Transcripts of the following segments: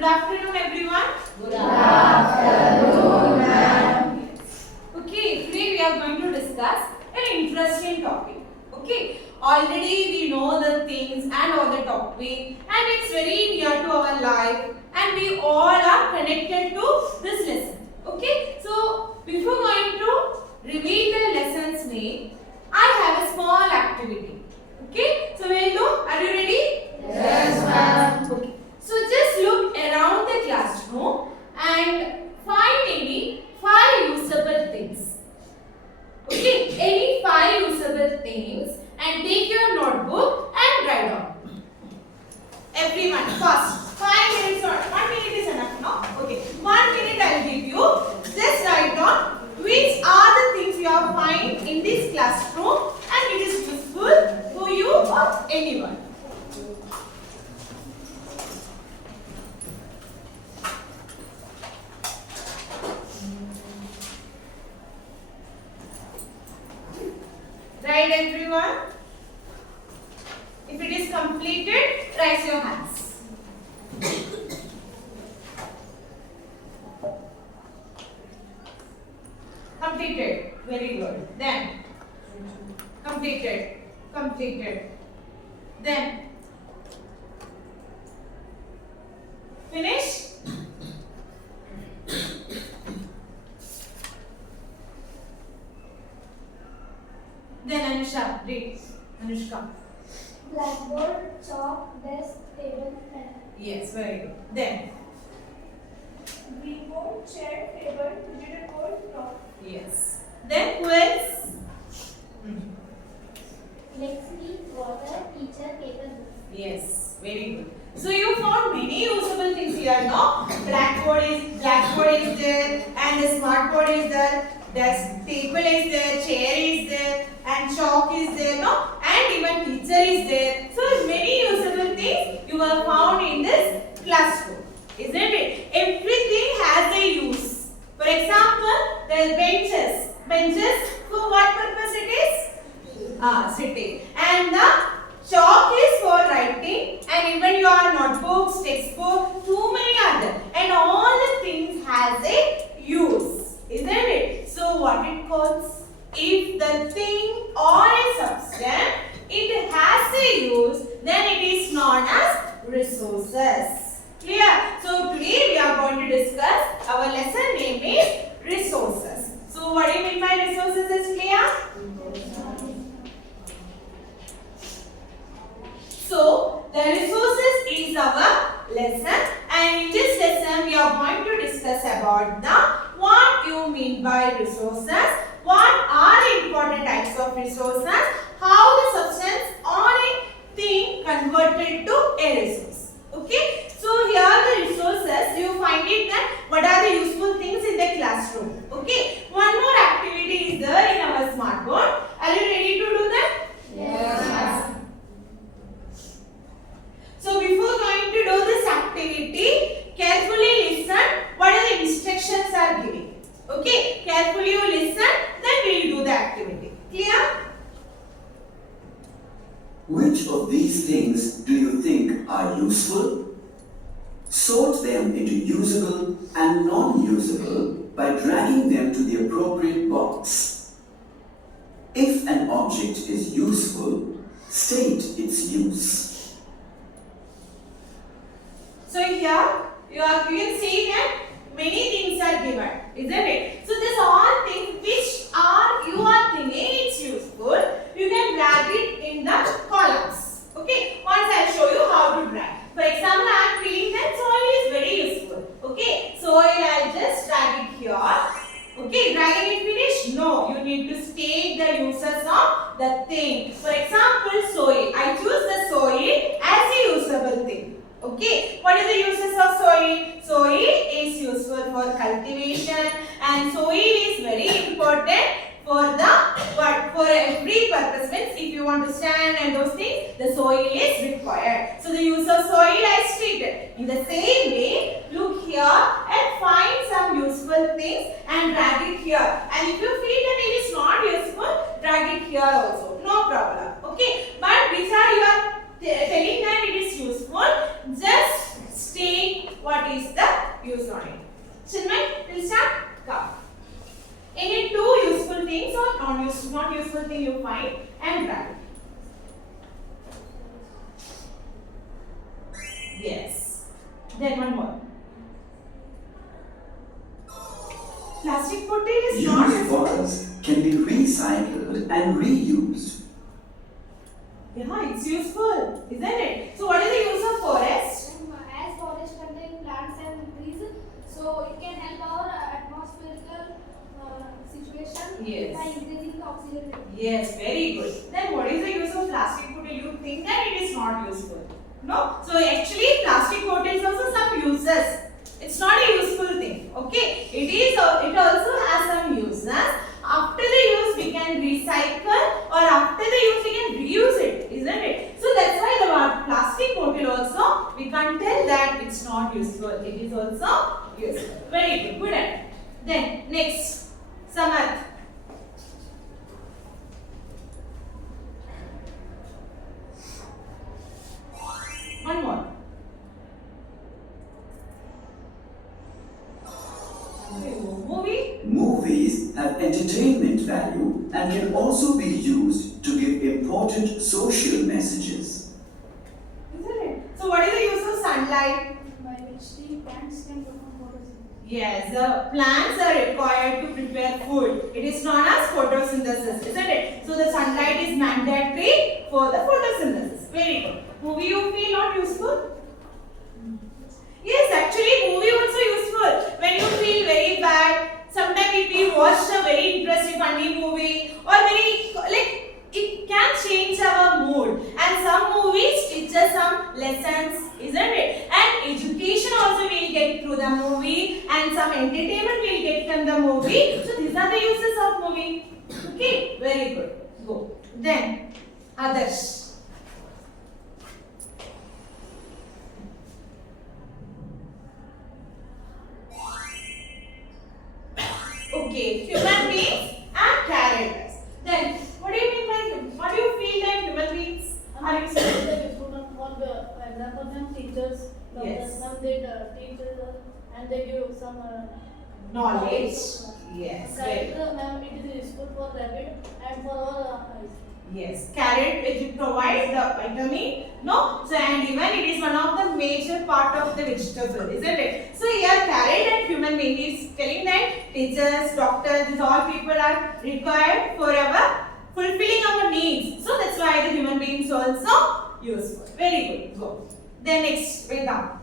Good afternoon, everyone. Good afternoon, ma'am. Okay, today we are going to discuss an interesting topic. Okay, already we know the things and all the topic, and it's very near to our life, and we all are connected to this lesson. Okay, so before going to reveal the lesson's name, I have a small activity. Okay, so we'll do. Are you ready? Yes, ma'am. Okay. So just look around the classroom and find any 5 usable things. Okay, any 5 usable things, and take your notebook and write down. Everyone, fast. 5 minutes or 1 minute is enough, no? Okay, 1 minute I will give you. Just write down which are the things you are find in this classroom and it is useful for you or anyone. Right, everyone? If it is completed, raise your hands. Completed. Very good. Then, completed. Completed. Then, finish. Then Anusha, read. Anushka. Blackboard, chalk, desk, table, pen. Yes, very good. Then, Greenboard, chair, table, digital board, clock. yes. Then who else? Lexi, water, teacher, paper, book. Yes, very good. So you found many usable things here, no? Blackboard is there, and the smartboard is there. Desk table is there, chair is there, and chalk is there, no? And even teacher is there. So many usable things you have found in this classroom, isn't it? Everything has a use. For example, there are benches. Benches, for what purpose it is? Sitting. And the chalk is for writing, and even your notebooks, textbook, too many other. And all the things has a use, isn't it? So what it calls? If the thing or a substance, it has a use, then it is known as resources. Clear? So today we are going to discuss, our lesson name is resources. So what do you mean by resources? Is clear? So the resources is our lesson, and in this lesson we are going to discuss about the what you mean by resources, what are the important types of resources, how the substance or a thing converted to a resource. Okay, so here are the resources. You find it that what are the useful things in the classroom. Okay, one more activity is there in our smartboard. Are you ready to do that? Yes. So before going to do this activity, carefully listen what are the instructions are giving. Okay, carefully you listen, then we will do the activity. Clear? Which of these things do you think are useful? Sort them into usable and non-usable by dragging them to the appropriate box. If an object is useful, state its use. So here you can see that many things are given, isn't it? So this all things which are you are thinking it's useful, you can drag it in the columns. Okay, once I'll show you how to drag. For example, I am feeling that soil is very useful. Okay, soil I'll just drag it here. Okay, dragging it finished? No, you need to state the uses of the thing. For example, soil. I choose the soil as a usable thing. Okay, what is the uses of soil? Soil is useful for cultivation, and soil is very important for the what? For every purpose. Means if you want to stand and those things, the soil is required. So the use of soil I stated. In the same way, look here and find some useful things and drag it here. And if you feel that it is not useful, drag it here also. No problem. Okay, but which are you are telling that it is useful, just state what is the use on it. Chinmay, we'll start. Come. Any two useful things or non-useful thing you find and write. Yes. Then one more. Plastic bottle is not Used useful. bottles can be recycled and reused. Yeah, it's useful, isn't it? So what is the use of forest? As forest contain plants and trees, so it can help our atmospherical situation Yes. by increasing the oxygen level. Yes, very good. Then what is the use of plastic bottle? You think that it is not useful. No? So actually plastic bottle is also some uses. It's not a useful thing. Okay? It also has some uses. After the use we can recycle, or after the use we can reuse it, isn't it? So that's why the plastic bottle also we can't tell that it's not useful. It is also useful. Very good. Good at it. Then next, Samath. One more. Movie? Movies have entertainment value and can also be used to give important social messages. Isn't it? So what is the use of sunlight? By which the plants can perform photosynthesis. Yes, the plants are required to prepare food. It is known as photosynthesis, isn't it? So the sunlight is mandatory for the photosynthesis. Very good. Movie you feel not useful? Yes, actually movie also useful. When you feel very bad, sometimes if we watch a very interesting funny movie or very like it can change our mood. And some movies teach us some lessons, isn't it? And education also we'll get through the movie, and some entertainment we'll get from the movie. So these are the uses of movie. Okay, very good. Go. Then others. Okay, human beings and characters. Then, what do you mean by, what do you feel that human beings are useful? For example, them teachers, Yes. some they teach and they give some Knowledge. Yes, very good. ma'am, it is useful for rabbit and for our eyes. Yes, carrot it provides the vitamin, no? So and even it is one of the major part of the vegetable, isn't it? So here carrot and human being is telling that teachers, doctors, these all people are required for our fulfilling our needs. So that's why the human beings also useful. Very good. Go. Then next, Vedant.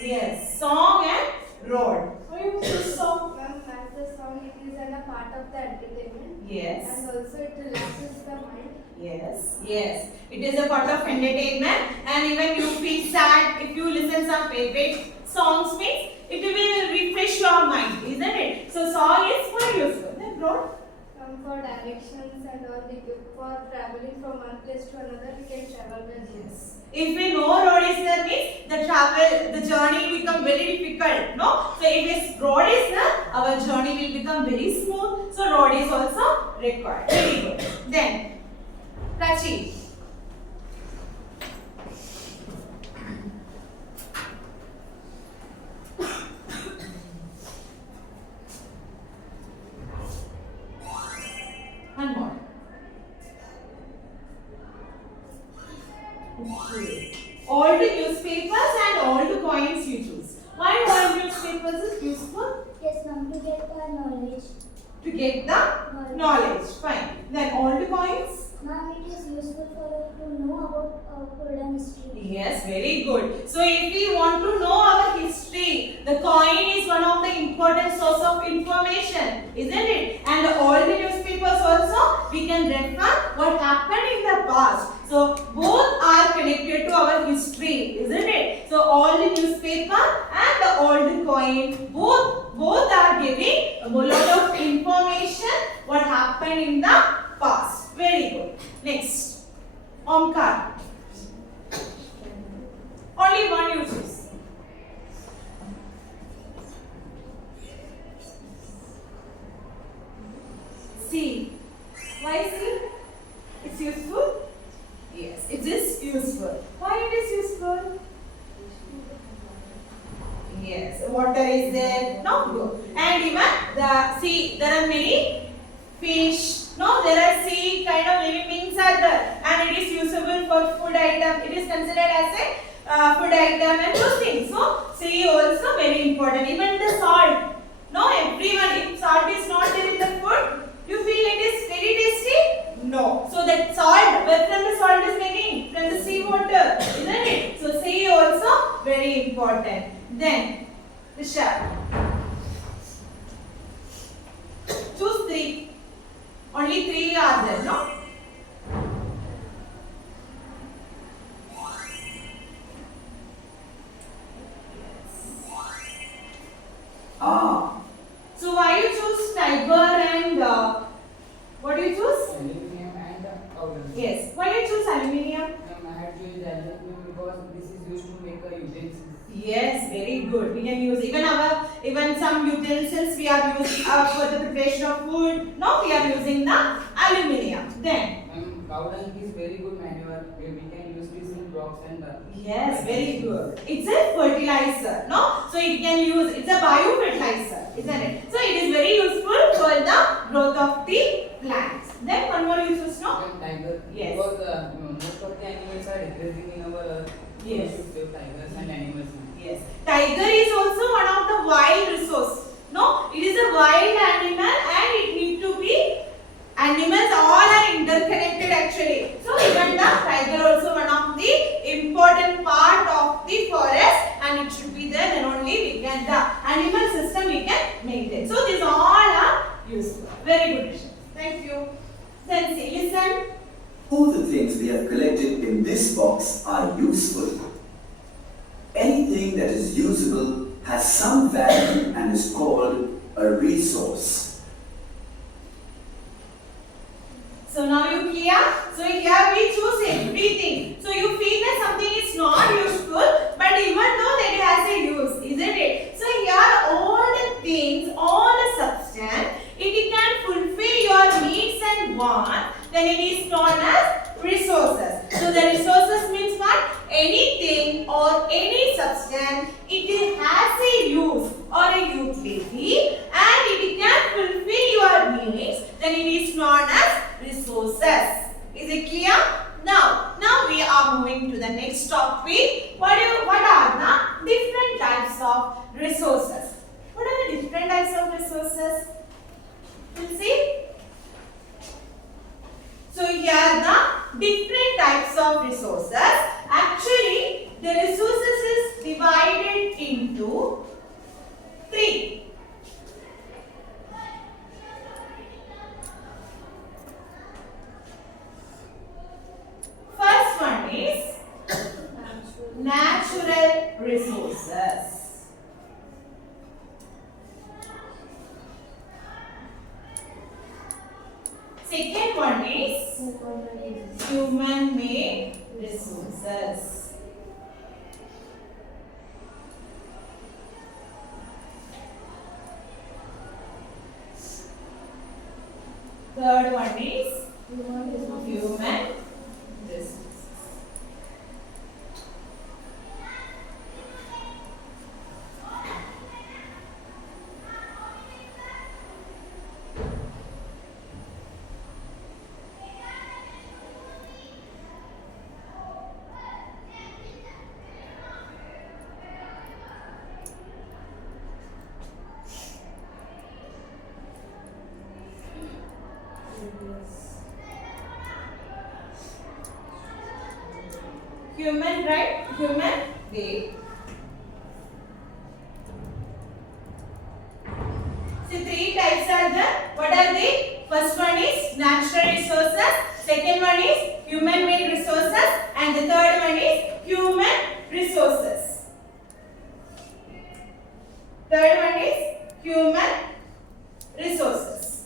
Yes, song and road. What do you mean song? Ma'am, as the song, it is a part of the entertainment. Yes. And also it relaxes the mind. Yes, yes. It is a part of entertainment, and even you feel sad if you listen some favorite songs means it will refresh your mind, isn't it? So song is very useful. Then road. For directions and all, for traveling from one place to another, we can travel by Yes. If we know road is there means the journey become very difficult. No? So if this road is there, our journey will become very smooth. So road is also required. Very good. Then Prachi. One more. Okay. All the newspapers and all the coins you choose. Why all newspapers is useful? Yes, ma'am, to get the knowledge. To get the knowledge. Fine. Then all the coins? Ma'am, it is useful for us to know about food and history. Yes, very good. So if we want to know our history, the coin is one of the important source of information, isn't it? And all the newspapers also, we can refer what happened in the past. So both are connected to our history, isn't it? So all the newspaper and the old coin, both are giving a lot of information what happened in the past. Very good. Next, Omkar. Only one you choose. Why see? It's useful? Yes, it is useful. Why it is useful? Yes, water is there. No, good. And even the sea, there are many fish. No, there are sea kind of living beings are there, and it is usable for food item. It is considered as a food item and those things. So, sea also very important. Even the salt. No, everyone, if salt is not there in the food, you feel it is very tasty? No. So that salt, where from the salt is making? From the sea water, isn't it? So sea also very important. Then, Rishabh, choose three. Only three are there, no? Ah, So why you choose tiger and what do you choose? Aluminium and powder. Yes. Why you choose aluminium? I had used aluminium because this is used to make a utensils. Yes, very good. We can use even some utensils we are using for the preparation of food. No, we are using the aluminium. Then Cow dung is very good manure. We can use this in crops and yes, very good. It's a fertilizer, no? So it can use. It's a biofertilizer, isn't it? So it is very useful for the growth of the plants. Then one more uses, no? and tiger. Yes. Because most of the animals are decreasing in our earth. Yes. We should save tigers and animals. Yes. Tiger is also one of the wild resource. No, it is a wild animal and it need to be animals all are interconnected actually. So even the tiger also one of the important part of the forest and it should be there, then only we can the animal system we can maintain. So these all are useful. Very good questions. Thank you. Then see, listen. all the things we have collected in this box are useful. Anything that is usable has some value and is called a resource. So now you clear? So here we choose everything. So you feel that something is not useful, but even though that it has a use, isn't it? So here all the things, all the substance, if it can fulfill your needs and wants, then it is known as resources. So the resources means what? Anything or any substance, it has a use or a utility and it can fulfill your needs, then it is known as resources. Is it clear? Now we are moving to the next topic. What are the different types of resources? What are the different types of resources? We'll see. So here the different types of resources. Actually, the resources is divided into three. First one is natural resources. Second one is human-made resources. Third one is human resources. Human, right? Human made. See, three types are there. What are they? First one is natural resources. Second one is human made resources. And the third one is human resources. Third one is human resources.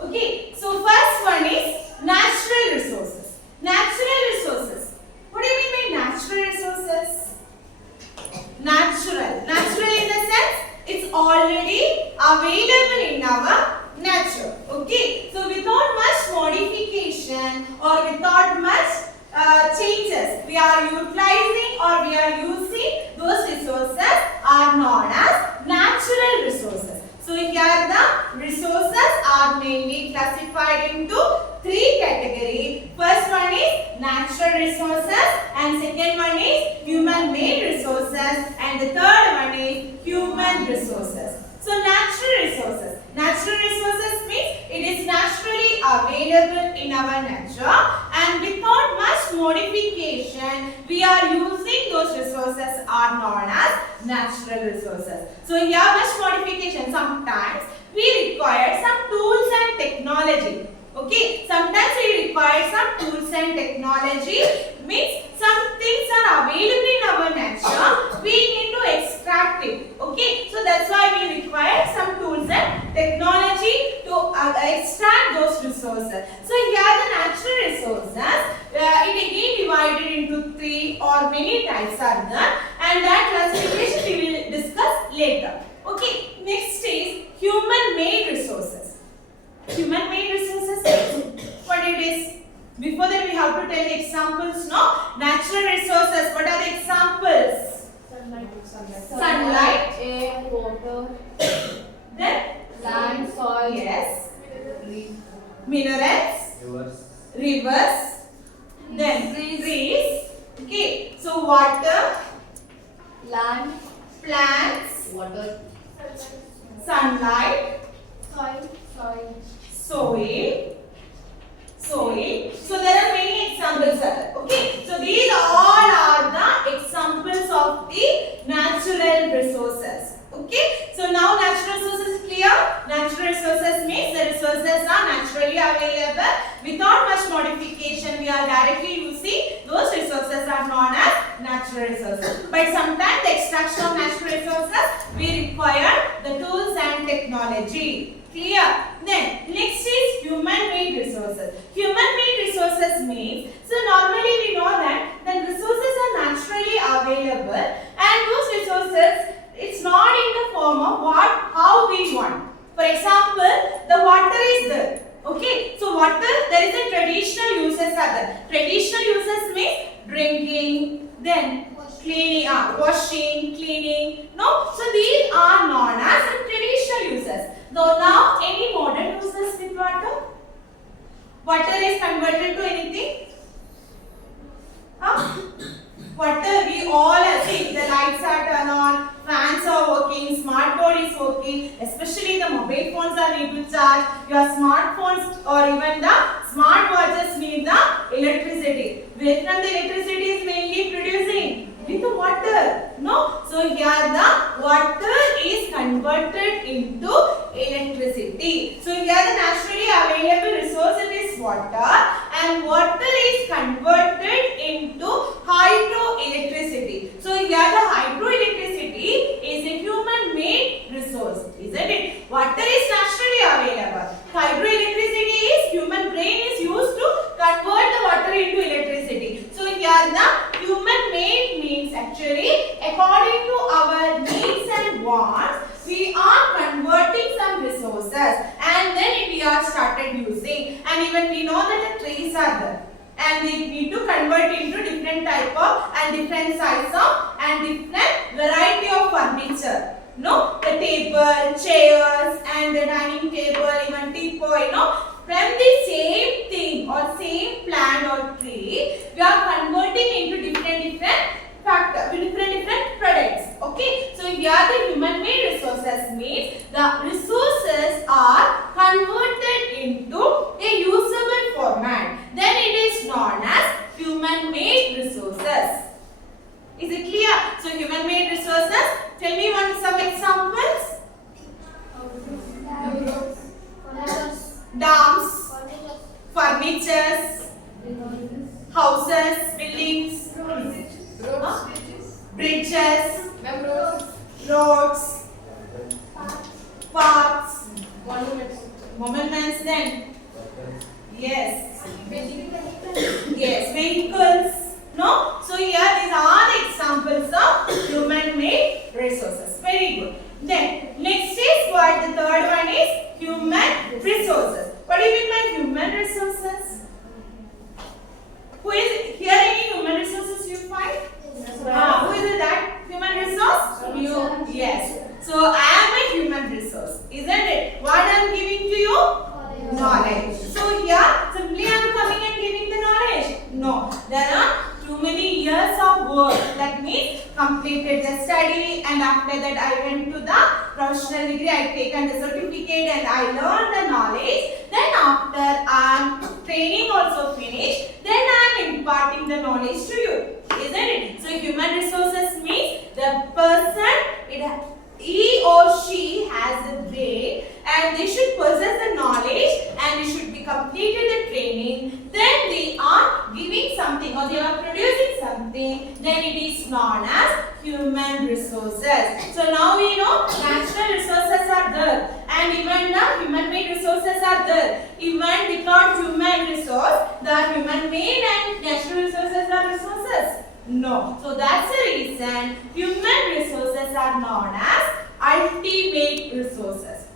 Okay, so first one is natural resources. Natural resources. What do you mean by natural resources? Natural. Natural in the sense it's already available in our nature. Okay, so without much modification or without much changes, we are utilizing or we are using those resources are known as natural resources. So here the resources are mainly classified into three categories. First one is natural resources and second one is human-made resources and the third one is human resources. So natural resources. Natural resources means it is naturally available in our nature and without much modification we are using those resources are known as natural resources. So here much modification. Sometimes we require some tools and technology. Okay, sometimes we require some tools and technology means some things are available in our nature, we need to extract it. Okay, so that's why we require some tools and technology to extract those resources. So here the natural resources, it again divided into three or many types are there and that classification we will discuss later. Okay, next is human-made resources. Human-made resources means what it is. Before that we have to tell the examples, no? Natural resources, what are the examples? Sunlight. Air, water, Then? land, soil. Yes. Minerals. Rivers. Then trees. Okay. So water, land, plants, water, sunlight, soil. soil. So there are many examples. Okay. So these all are the examples of the natural resources. Okay. So now natural resources is clear. Natural resources means the resources are naturally available without much modification. We are directly using those resources are known as natural resources. But sometimes the extraction of natural resources we require the tools and technology. Clear? Then next is human-made resources. Human-made resources means, so normally we know that the resources are naturally available and those resources it's not in the form of how we want. For example, the water is there. Okay, so water there is a traditional uses are there. Traditional uses means drinking, then cleaning, washing, cleaning. No, so these are known as traditional uses. Though now any modern uses with water? Water is converted to anything? Water we all see the lights are turned on, fans are working, smart board is working, especially the mobile phones are need to charge, your smartphones or even the smart watches need the electricity. Where from the electricity is mainly producing? With the water. No? So here the water is converted into electricity. So here the naturally available resource is water and water is converted into hydroelectricity. So here the hydroelectricity is a human-made resource, isn't it? Water is naturally available. Hydroelectricity is human brain is used to convert the water into electricity. So here the human-made means actually according to our needs and wants we are converting some resources and then we are started using and even we know that the trees are there and they need to convert into different type of and different size of and different variety of furniture. No, the table, chairs and the dining table, even teapot, from the same thing or same plant or tree, we are converting into different products. Okay, so here the human-made resources means the resources are converted into a usable format. Then it is known as human-made resources. Is it clear? So human-made resources. Tell me some examples. Dams, furnitures, houses, buildings, bridges, roads, parks, monuments. Then yes, vehicles. No, so here these are the examples of human-made resources. Very good. Then resources. What do you mean by human resources? Who is here? Any human resources you find? Who is that human resource? You. Yes. So I am a human resource, isn't it? What I am giving to you? Knowledge. So here simply I am coming and giving the knowledge. No, there are too many years of work. That means completed the study, and after that I went to the professional degree. I taken the certificate and I learned the knowledge. Then after training also finished, then I am imparting the knowledge to you, isn't it? So human resources means the person, he or she has a brain and they should possess the knowledge and they should be completed the training. Then they are giving something or they are producing something. Then it is known as human resources. So now we know natural resources are there and even the human made resources are there. Even without human resource, the human made and natural resources are resources. No. So that's the reason human resources are known as ultimate resources.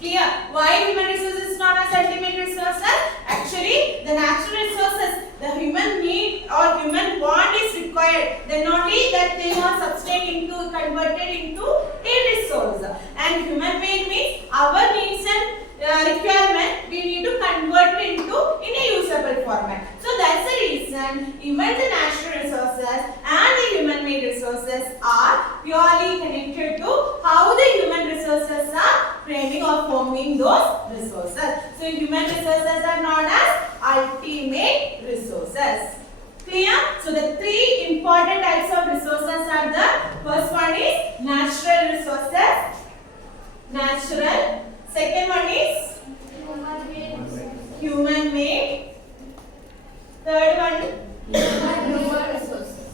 Clear? Why human resources is known as ultimate resources? Actually, the natural resources, the human need or human want is required. Then only that thing was sustained into, converted into a resource. And human made means our needs and requirement we need to convert into in a usable format. So that's the reason even the natural resources and the human made resources are purely connected to how the human resources are framing or forming those resources. So human resources are known as ultimate resources. Clear? So the three important types of resources are the first one is natural resources. Natural. Second one is human made. Third one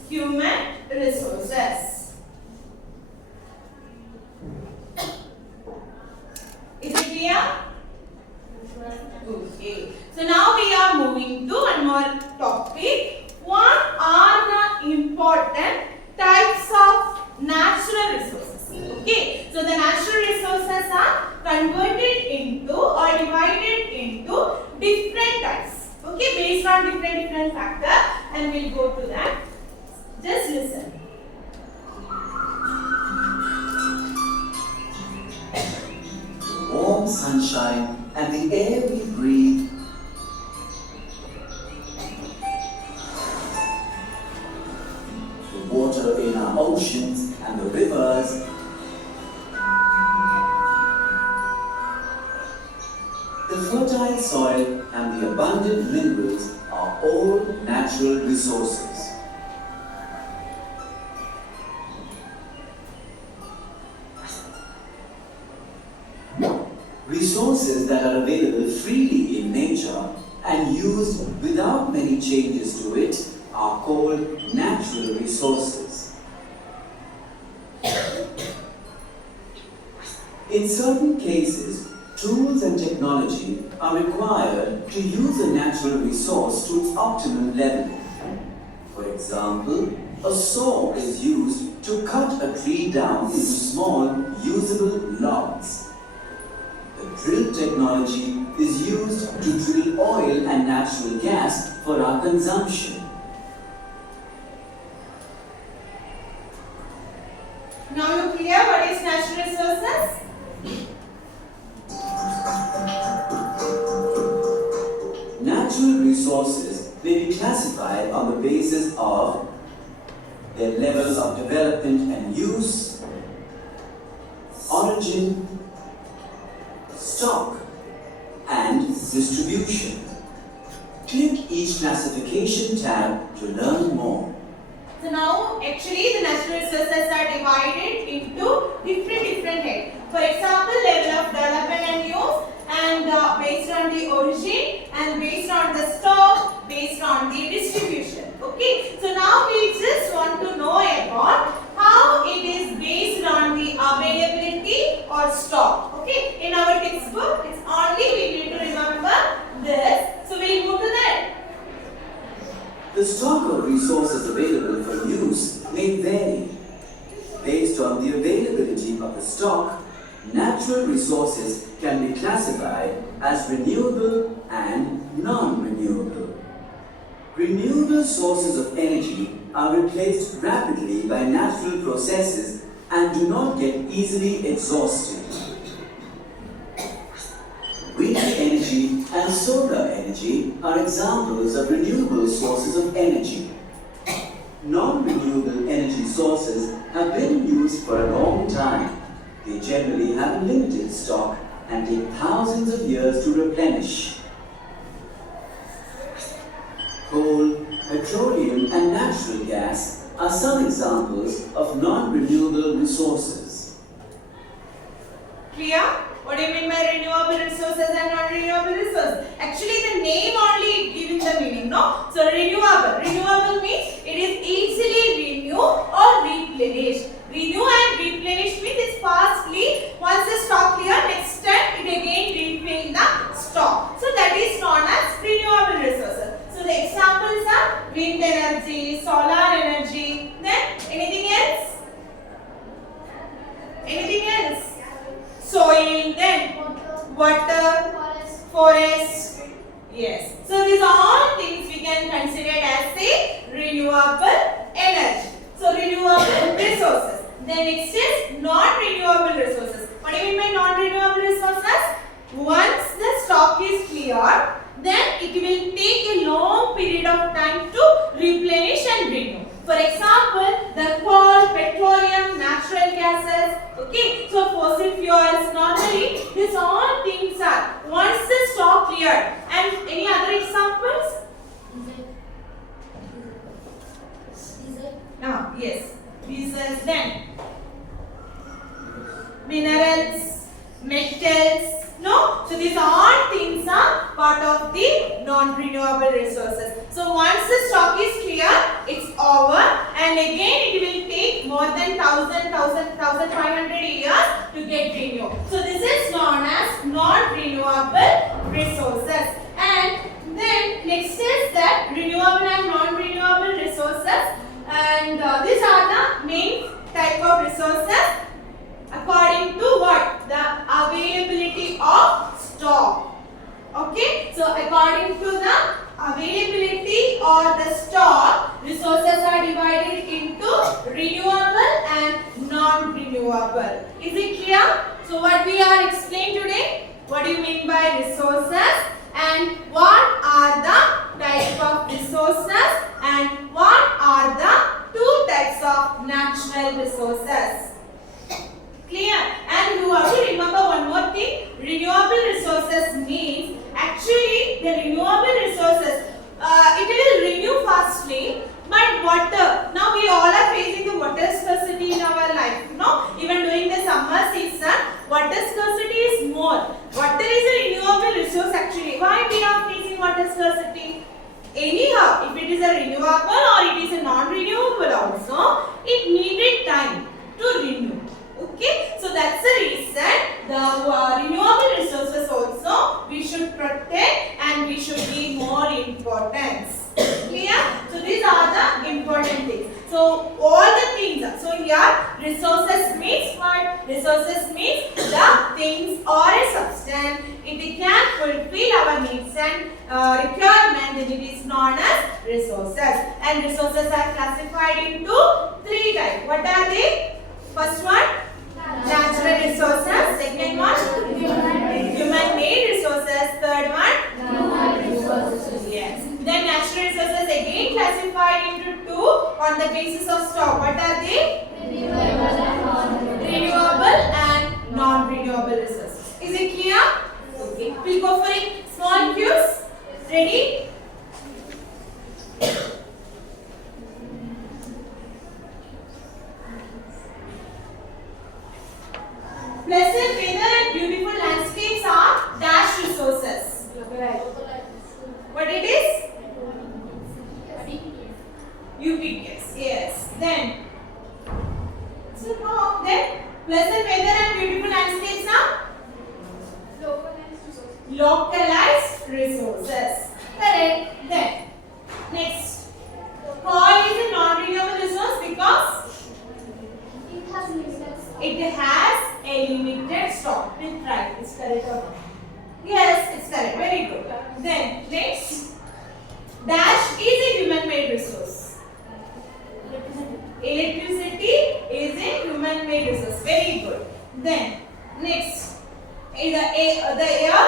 human resources. Is it clear? Okay. So now we are moving to one more topic. What are the important types of natural resources? Okay. So the natural resources are converted into or divided into different types. Okay, based on different factors, and we'll go to that. Just listen. Warm sunshine and the air we breathe. The water in our oceans and the rivers. The fertile soil and the abundant minerals are all natural resources. Resources that are available freely in nature and used without many changes to it are called natural resources. In certain cases, tools and technology are required to use a natural resource to its optimum level. For example, a saw is used to cut a tree down into small, usable logs. The drill technology is used to drill oil and natural gas for our consumption. Now you clear what is natural resources? Natural resources may be classified on the basis of their levels of development and use, origin, stock, and distribution. Click each classification tab to learn more. So now actually the natural resources are divided into different heads. For example, level of development and use, and based on the origin, and based on the stock, based on the distribution. Okay. So now we just want to know about how it is based on the availability or stock. Okay. In our textbook, it's only we need to remember this. So we'll go to that. The stock of resources available for use may vary based on the availability of the stock Natural resources can be classified as renewable and non-renewable. Renewable sources of energy are replaced rapidly by natural processes and do not get easily exhausted. Wind energy and solar energy are examples of renewable sources of energy. Non-renewable energy sources have been used for a long time. They generally have a limited stock and take thousands of years to replenish. Coal, petroleum and natural gas are some examples of non-renewable resources. Clear? What do you mean by renewable resources and non-renewable resources? Actually, the name only giving the meaning, no? So, renewable. Renewable means it is easily renew or replenish. Renew and replenish means it's fastly. Once the stock clear, next time it again refill the stock. So, that is known as renewable resources. So, the examples are wind energy, solar energy. Then, anything else? Anything else? Soil, then water, forest. Yes. So these all things we can consider as a renewable energy. So renewable resources. Then next is non-renewable resources. What do you mean by non-renewable resources? Once the stock is cleared, then it will take a long period of time to replenish and renew. For example, the coal, petroleum, natural gases, okay, so fossil fuels, normally these all things are once the stock cleared. And any other examples? Ah, yes, diesels, then minerals, metals. No? So these all things are part of the non-renewable resources. So once the stock is clear, it's over, and again it will take more than 1500 years to get renewed. So this is known as non-renewable resources. And then next is that renewable and non-renewable resources, and these are the main type of resources according to what? The availability of stock. Okay, so according to the availability or the stock, resources are divided into renewable and non-renewable. Is it clear? So what we are explaining today? What do you mean by resources? And what are the types of resources? And what are the two types of natural resources? Clear? And you have to remember one more thing. Renewable resources means actually the renewable resources it will renew fastly, but water. Now we all are facing the water scarcity in our life. No, even during the summer season, water scarcity is more. Water is a renewable resource actually. Why we are facing water scarcity? Anyhow, if it is a renewable or it is a non-renewable also, it needed time to renew. Okay, so that's the reason the renewable resources also we should protect and we should give more importance. Clear? So these are the important things. So all the things. So here resources means what? Resources means the things or a substance. If it can fulfill our needs and requirement, then it is known as resources. And resources are classified into three types. What are they? First one, natural resources. Second one, human-made resources. Third one, yes. Then natural resources again classified into two on the basis of stock. What are they? Renewable and non-renewable resources. Is it clear? Okay. We'll go for a small quiz. Ready? Pleasant weather and beautiful landscapes are dash resources. What it is? Ubiquitous. Yes. Then. So no. Then pleasant weather and beautiful landscapes are localized resources. Correct. Then next. Coal is a non-renewable resource because it has a limited stock. Please try. It's correct or not? Yes, it's correct. Very good. Then next, dash is a human-made resource. Electricity is a human-made resource. Very good. Then next, the air